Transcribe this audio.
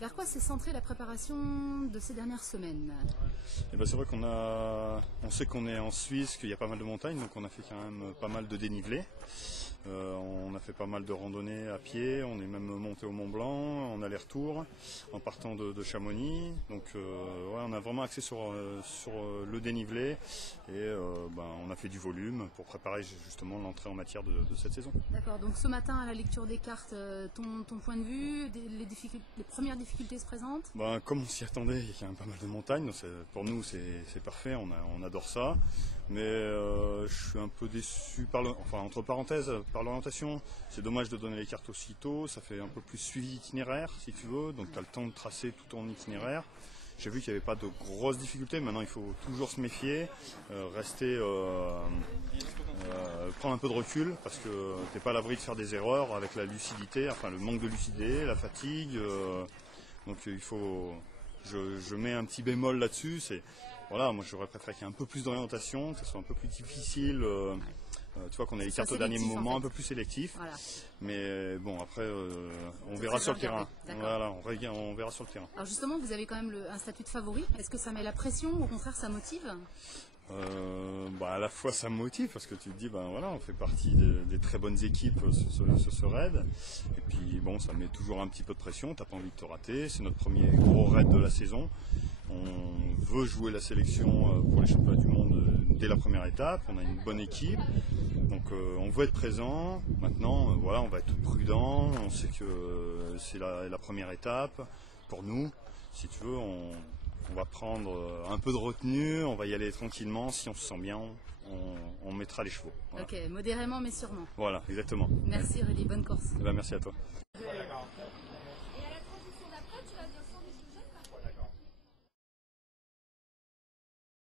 Vers quoi s'est centrée la préparation de ces dernières semaines? Et ben c'est vrai on sait qu'on est en Suisse, qu'il y a pas mal de montagnes, donc on a fait quand même pas mal de dénivelé. On a fait pas mal de randonnées à pied, on est même monté au Mont Blanc en aller-retour, en partant de Chamonix. Donc ouais, on a vraiment axé sur le dénivelé et on a fait du volume pour préparer justement l'entrée en matière de cette saison. D'accord, donc ce matin à la lecture des cartes, ton point de vue, les premières difficultés se présentent? Comme on s'y attendait, il y a quand même pas mal de montagnes, donc pour nous c'est parfait, on adore ça. Mais je suis un peu déçu entre parenthèses, par l'orientation. C'est dommage de donner les cartes aussitôt, ça fait un peu plus suivi itinéraire si tu veux, donc tu as le temps de tracer tout ton itinéraire. J'ai vu qu'il n'y avait pas de grosses difficultés, maintenant il faut toujours se méfier, prendre un peu de recul parce que tu n'es pas à l'abri de faire des erreurs avec la lucidité, enfin le manque de lucidité, la fatigue. Donc il faut, je mets un petit bémol là-dessus. Voilà, moi j'aurais préféré qu'il y ait un peu plus d'orientation, que ce soit un peu plus difficile. Tu vois qu'on ait les cartes au dernier moment, un peu plus sélectif. Voilà. Mais bon, après, on verra sur le terrain. Voilà, on verra sur le terrain. Alors justement, vous avez quand même un statut de favori. Est-ce que ça met la pression ou au contraire ça motive? À la fois ça me motive parce que tu te dis voilà, on fait partie des très bonnes équipes sur ce raid, et puis bon, ça met toujours un petit peu de pression, t'as pas envie de te rater, c'est notre premier gros raid de la saison, on veut jouer la sélection pour les championnats du monde dès la première étape, on a une bonne équipe, donc on veut être présent. Maintenant voilà, on va être prudent, on sait que c'est la première étape pour nous, si tu veux, on va prendre un peu de retenue, on va y aller tranquillement, si on se sent bien, on mettra les chevaux. Voilà. Ok, modérément mais sûrement. Voilà, exactement. Merci Rudy, bonne course. Merci à toi.